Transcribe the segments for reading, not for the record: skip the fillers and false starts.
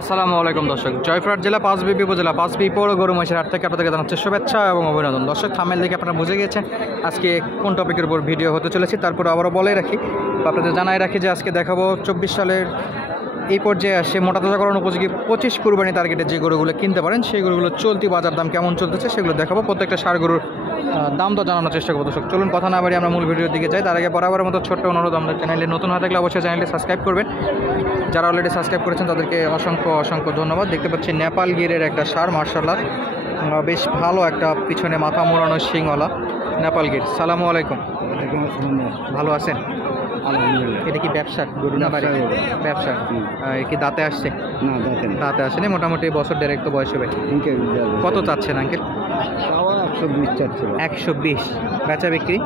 আসসালামু আলাইকুম দর্শক, জয়পুরহাট জেলা পাঁচবিবি উপজেলা পাঁচবি পৌর গরু মহিষের হাট থেকে আপনাদেরকে জানাচ্ছি শুভেচ্ছা এবং অভিনন্দন। দর্শক, থাম্বনেল দেখে আপনারা বুঝে গিয়েছেন আজকে কোন টপিকের উপর ভিডিও হতে চলেছি। তারপর আবারও বলে রাখি বা আপনাদের জানাই রাখি যে আজকে দেখাবো 24 সালের এই পর্যায়ে আসে মোটা তাজাকরণ উপযোগী 25 কুরবানি টার্গেটে যে গরুগুলো কিনতে পারেন সেই গরুগুলো চলতি বাজার দাম কেমন চলতেছে সেগুলো দেখাবো। প্রত্যেকটা ষাঁড় গরুর দাম তো জানানোর চেষ্টা করবো। দর্শক চলুন কথা না বাড়ি আমরা মূল ভিডিওর দিকে যাই। তার আগে বরাবরের মতো ছোট্ট অনুরোধ, আমাদের চ্যানেলে নতুন হয়ে থাকলে অবশ্যই চ্যানেলটি সাবস্ক্রাইব করবেন। যারা অলরেডি সাবস্ক্রাইব করেছেন তাদেরকে অসংখ্য অসংখ্য ধন্যবাদ। দেখতে পাচ্ছি নেপাল গিরের একটা ষাঁড়, মার্শাল্লাহ বেশ ভালো একটা পিছনে মাথা মোড়ানো শিংওয়ালা নেপাল গির। সালামু আলাইকুম, ভালো আছেন? এটা কি ব্যবসা গরু না বাড়ি? ব্যবসা। কি দাঁতে আসছে? না, দাঁতে আসেনি, মোটামুটি বছর দেড়েক তো বয়স হবে। কত চাচ্ছেন আঙ্কেল? 120 চাচ্ছে। 120। বেচা বিক্রি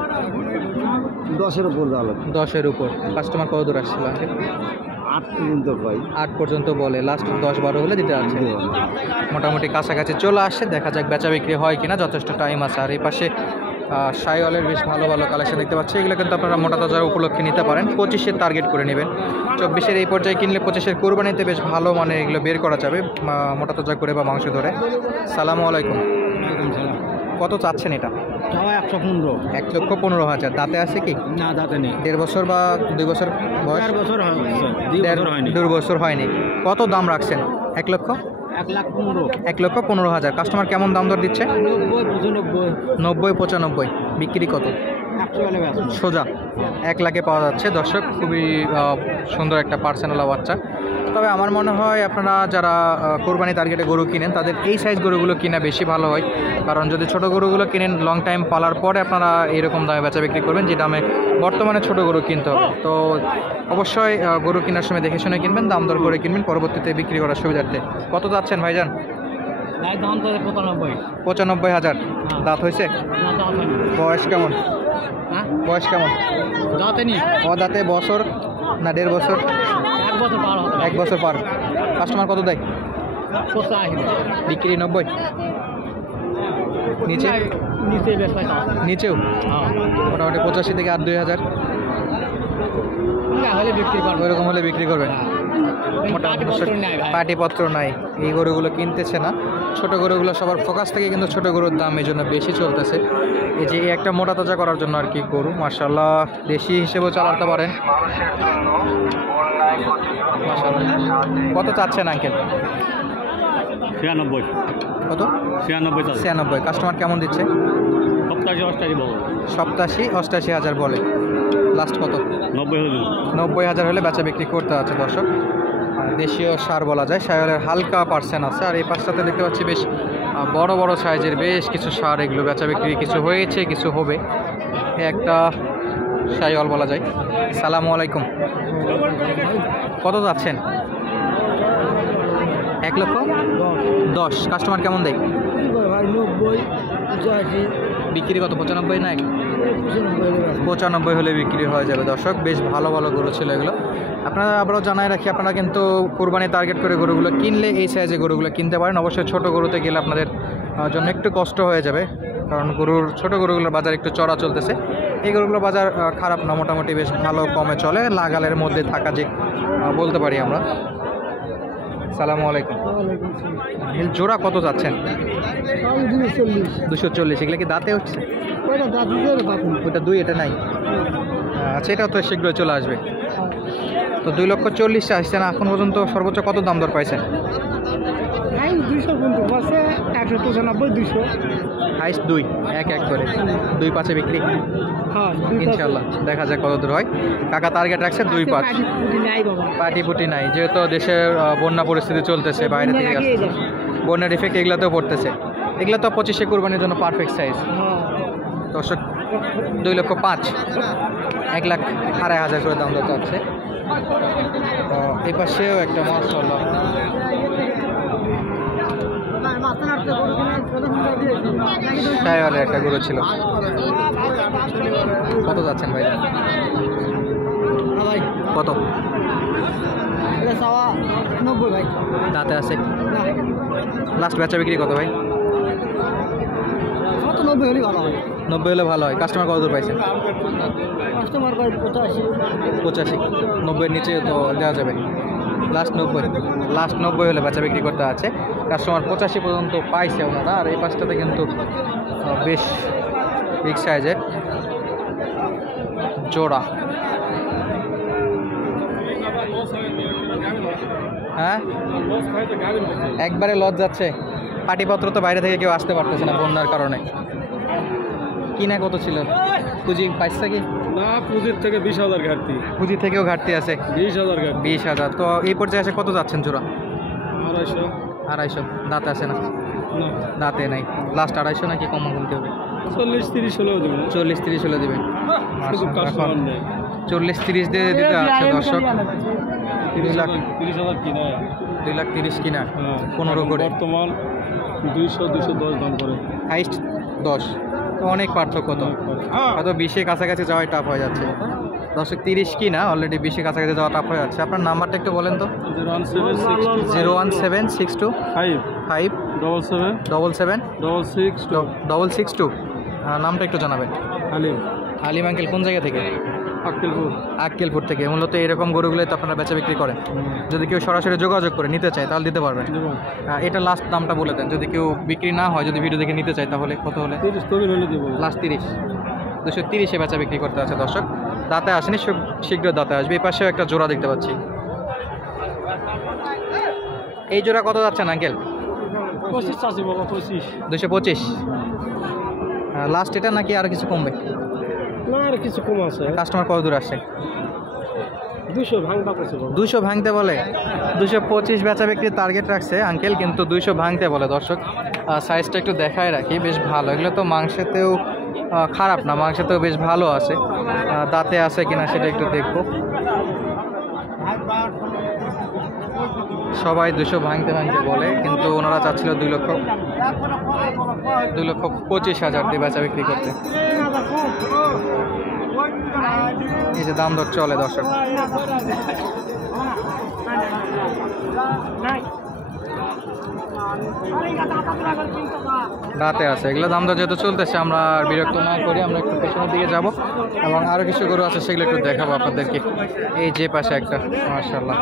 10-এর উপর দাঁড়ালো। 10-এর উপর। কাস্টমার কত দূর আসছিল আঙ্কেল? 8 পর্যন্ত পাই। 8 পর্যন্ত বলে, লাস্ট 10-12 হলে দিতে আছে। মোটামুটি কাছাকাছি চলে আসছে, দেখা যাক বেচা বিক্রি হয় কিনা, যথেষ্ট টাইম আছে। আর এই পাশে শাইওয়ালের বেশ ভালো ভালো কালেকশন দেখতে পাচ্ছি। এগুলো কিন্তু আপনারা মোটা তাজার উপলক্ষে নিতে পারেন। 25-এর টার্গেট করে নেবেন। 24-এর এই পর্যায়ে কিনলে 25-এর কোরবানিতে বেশ ভালো মানে এগুলো বের করা যাবে মোটা তাজা করে বা মাংস ধরে। সালামু আলাইকুম। কত চাচ্ছেন এটা? 115। 1,15,000। দাঁতে আছে কি? না, দাঁতে নেই। 1.5 বছর বা 2 বছর বয়স? 4 বছর হয়নি। 2 বছর হয়নি। কত দাম রাখছেন? 1 লক্ষ? 1,15,000। 1,15,000। কাস্টমার কেমন দাম দর দিচ্ছে? 90-95। বিক্রি কত? সোজা 1 লাখে পাওয়া যাচ্ছে। দর্শক, খুবই সুন্দর একটা পার্সেনাল বাচ্চা। তবে আমার মনে হয় আপনারা যারা কোরবানি টার্গেটে গরু কিনেন তাদের এই সাইজ গরুগুলো কিনা বেশি ভালো হয়। কারণ যদি ছোট গরুগুলো কিনেন লং টাইম পালার পরে আপনারা এরকম দামে বেচা বিক্রি করবেন, যে দামে বর্তমানে ছোট গরু কিনতে হবে। তো অবশ্যই গরু কেনার সময় দেখে শুনে কিনবেন, দাম দর করে কিনবেন, পরবর্তীতে বিক্রি করার সুবিধার্থে। কত যাচ্ছেন ভাইজান? 95,000। দাঁত হয়েছে? বয়স কেমন? বয়স কেমন? দাঁতে বছর না 1.5 বছর? 1 বছর পার। কাস্টমার কত দেয়? বিক্রি 90। নিচেও মোটামুটি 85 থেকে 2,000 ওইরকম হলে বিক্রি করবেন। পাটিপত্র নাই, এই গরুগুলো কিনতেছে না। ছোট গরুগুলো সবার ফোকাস থেকে কিন্তু ছোট গরুর দাম এই জন্য বেশি চলতেছে। এই যে একটা মোটা তাজা করার জন্য আর কি গরু, মাশাআল্লাহ দেশি হিসেবেও চালাতে পারেন। কত চাচ্ছেন আঙ্কেল? 96। কত? 96। কাস্টমার কেমন দিচ্ছে? 87-88 বলে। লাস্ট কত? 90,000 হলে বেচা বিক্রি করতে আছে। দর্শক, দেশীয় সার বলা যায়, শাইওয়ালের হালকা পার্সেন্ট আছে। আর এই পাশটাতে দেখতে পাচ্ছি বেশ বড় বড় সাইজের বেশ কিছু সার, এগুলো বেচা বিক্রি কিছু হয়েছে কিছু হবে। একটা শাইওয়াল বলা যায়। সালামু আলাইকুম। কত যাচ্ছেন? 1,10,000। কাস্টমার কেমন দেয়? বিক্রি কত? 95 না? 95 হলে বিক্রি হয়ে যাবে। দর্শক, বেশ ভালো ভালো গরু ছিল এগুলো। আপনারা আবারও জানাই রাখি, আপনারা কিন্তু কোরবানি টার্গেট করে গরুগুলো কিনলে এই সাইজে গরুগুলো কিনতে পারেন। অবশ্যই ছোট গরুতে গেলে আপনাদের জন্য একটু কষ্ট হয়ে যাবে, কারণ ছোট গরুগুলোর বাজার একটু চড়া চলতেছে। এই গরুগুলোর বাজার খারাপ না, মোটামুটি বেশ ভালো কমে চলে, লাগালের মধ্যে থাকা যে বলতে পারি আমরা। সালামু আলাইকুম। জোড়া কত যাচ্ছেন? 240। এগুলো কি দাঁতে হচ্ছে? ওটা 2, এটা নাই। আচ্ছা, এটা তো শীঘ্রই চলে আসবে। তো 2,40,000 আসছে না এখন পর্যন্ত? সর্বোচ্চ কত দাম দর পাইছেন? 2 এক করে 2.5 বিক্রি। ইনশাল্লাহ দেখা যাক কত দূর হয়। কাকা টার্গেট রাখছে 2.5। পাটিপুটি নাই, যেহেতু দেশের বন্যা পরিস্থিতি চলতেছে, বাইরে থেকে আসছে, বন্যার ইফেক্ট এগুলাতেও পড়তেছে। এগুলো তো 25-এ কোরবানির জন্য পারফেক্ট সাইজ। দর্শক, 2,05,000, 1,02,500 করে দাম দর চাচ্ছে। তো এই পাশেও একটা মাশাআল্লাহ শাইওয়ালের একটা গরু ছিল। কত যাচ্ছেন ভাই? কত? 90 ভাই। দাঁতে আছে? লাস্ট বেচা বিক্রি কত ভাই? 90 হলে ভালো হয়। 90 হলে ভালো হয়। কাস্টমার কত দূর পাইছেন? কাস্টমার 85। 85। 90-এর নিচে তো দেওয়া যাবে। লাস্ট 90 হলে বাচ্চা বিক্রি করতে আছে। কাস্টমার 85 পর্যন্ত পাইছে ওনারা। আর এই পাশটাতে কিন্তু বেশ বিগ সাইজের জোড়া। হ্যাঁ, একবারে লজ যাচ্ছে। পাটিপত্র তো বাইরে থেকে কেউ আসতে পারতেছে না বন্যার কারণে। কিনা কত ছিল? পুঁজি পাইছে কি না? পুঁজির থেকে 20,000 ঘাটতি। পুঁজি থেকেও ঘাটতি আছে। 20,000 ঘাটতি। 20,000। তো এই পর্যায়ে এসে কত যাচ্ছেন জোড়া? 250। 250। দাঁতে আছে না? না, দাঁতে নাই। লাস্ট 250 নাকি কম কিনতে হবে? 40-30 হলেও দেবো। 40-30 হলে দেবেন। শুধু কাস্টমার নেই। 40-30 দিয়ে দিতে আছে দর্শক। 30,000 কিনা। 2,30,000 কিনা, হ্যাঁ, 15 করে। বর্তমান 200-210 দাম করে। হাইস্ট 10। তো অনেক পার্থক্য তো। হয়তো 20-এর কাছাকাছি যাওয়াই টাফ হয়ে যাচ্ছে দর্শক। 30 কিনা, অলরেডি 20-এর কাছাকাছি যাওয়া টাফ হয়ে যাচ্ছে। আপনার নাম্বারটা একটু বলেন তো। 01762 5 77 662। নামটা একটু জানাবেন। আলিম আঙ্কেল কোন জায়গা থেকে? আক্কেলপুর থেকে। মূলত এরকম গরুগুলোই তো আপনারা বেচা বিক্রি করেন। যদি কেউ সরাসরি যোগাযোগ করে নিতে চায় তাহলে দিতে পারবেন। এটা লাস্ট দামটা বলে দেন, যদি কেউ বিক্রি না হয়, যদি ভিডিও দেখে নিতে চায় তাহলে কত হলে? লাস্ট 30। 230-এ বেচা বিক্রি করতে আছে দর্শক। দাঁতে আসেনি, শীঘ্র দাঁতে আসবে। এই পাশেও একটা জোড়া দেখতে পাচ্ছি। এই জোড়া কত যাচ্ছেন আঙ্কেল? 225। লাস্ট এটা নাকি আর কিছু কমবে? না, আর কিছু কম আছে। কাস্টমার কত দূর আসছে? 200 ভাঙতে বলছে। 200 ভাঙতে বলে। 225 বেচা বিক্রির টার্গেট রাখছে আঙ্কেল, কিন্তু 200 ভাঙতে বলে দর্শক। সাইজটা একটু দেখায় রাখি, বেশ ভালো। এগুলো তো মাংসেতেও খারাপ না, মাংসেতেও বেশ ভালো আছে। দাঁতে আছে কিনা সেটা একটু দেখবো। সবাই 200 ভাঙতে বলে, কিন্তু ওনারা চাচ্ছিল 2,25,000 দিয়ে বেচা বিক্রি করতে। এই যে দাম দর চলে দর্শক। রাতে আছে এগুলো দাম দর যেহেতু চলতেছে, আমরা আর বিরক্ত না করি, আমরা একটু পেছনের দিকে যাব এবং আরও কিছু গরু আছে সেগুলো একটু দেখাবো আপনাদেরকে। এই যে পাশে একটা, মাশাআল্লাহ,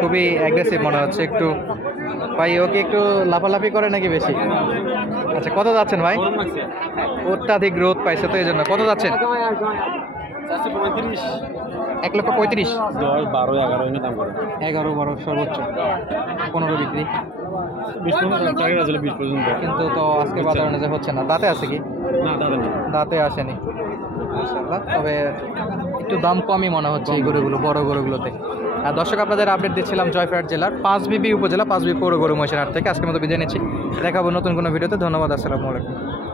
খুবই অ্যাগ্রেসিভ মনে হচ্ছে। একটু ভাই, ওকে একটু লাফালাফি করে নাকি বেশি? আচ্ছা, কত যাচ্ছেন ভাই? অত্যাধিক গ্রোথ পাইছে তো এই জন্য। কত যাচ্ছেন? 1,35,000। 10, 12, 11 এনে দাম করে। 11-12 সর্বোচ্চ। 15 বিক্রি। 20 টার্গেট আছে 20 পর্যন্ত। কিন্তু তো আজকে বাজার অনুযায়ী হচ্ছে না। দাঁতে আছে কি? না, দাদা না। দাঁতে আসেনি মাশাআল্লাহ। তবে একটু দাম কমই মনে হচ্ছে এই গরুগুলো, বড় গরুগুলোতে। আর দর্শক, আপনাদের আপডেট দিচ্ছিলাম জয়পুরহাট জেলার পাঁচবিবি উপজেলা, পাঁচবিবি পৌর গরু মহিষের হাট থেকে। আজকের মতো বিদায় নিচ্ছি। দেখাবো নতুন কোনো ভিডিওতে। ধন্যবাদ। আসসালামু আলাইকুম।